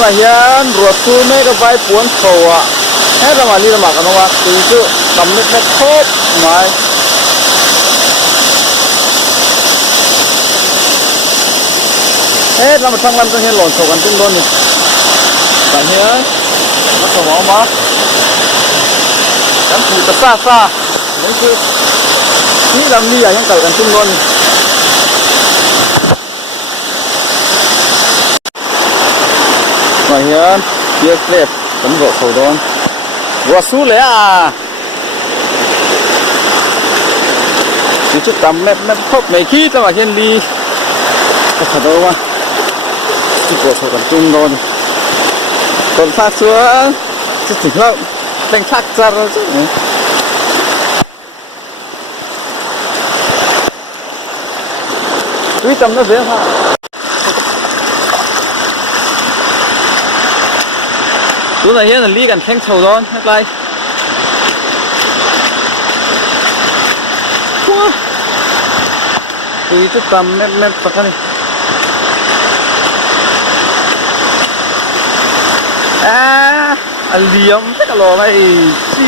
mà hiền ruột tu mấy cái vai cuốn khẩu à hết rồi mà đi làm cái nó à từ từ cầm mét khốp mày hết là một thằng làm cho hiền lộn khẩuกันtung luôn này bạn hiền nó khẩu máu máu cắn thủ xa xa đấy chứ ní làm đi à những cẩuกันtung luôn mà hiền tiếc đẹp tấm vỏ khẩu đón vỏ sú lẽ à chỉ chút tầm mét khốp này khi ta mà hiền đi có thật đâu mà chỉ vỏ khẩuกันtung luôn còn xa xuống chứ chỉ lâu đánh thác ra rồi chứ tuy tầm nó dễ hả tú này hiện là lý gần thanh sầu rồi hết lại tuy chút tầm mét bạc này liếm tất cả lò này chỉ